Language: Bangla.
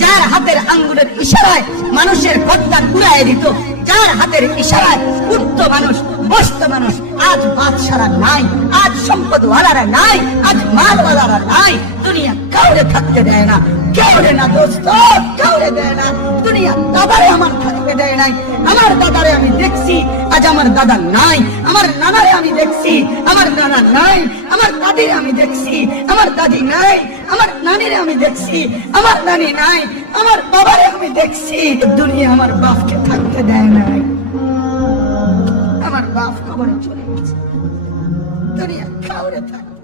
যার হাতের আঙ্গুলের ইশারায় মানুষের ঘরটা কুড়ায় দিত। যার হাতের ইশারায় উঠত মানুষ, বসত মানুষ। আজ বাদশারা নাই, আজ সম্পদওয়ালারা নাই, আজ মালওয়ালারা নাই। কাউরে থাকতে দেয় না, কাউরে না দোস্ত, কাউরে দেয় না। দুনিয়া দাদারে আমার থাকতে দেয় নাই। আমার দাদারে আমি দেখছি, আজ আমার দাদা নাই। আমার নানারে আমি দেখছি, আমার নানা নাই। আমার দাদিরে আমি দেখছি, আমার দাদি নাই। আমার নানিরে আমি দেখছি, আমার নানি নাই। আমার বাবারে আমি দেখছি। দুনিয়া আমার বাপকে থাকতে দেয় নাই। আমার বাপ কবরে চলে গেছে। দুনিয়া কাউরে থাকতে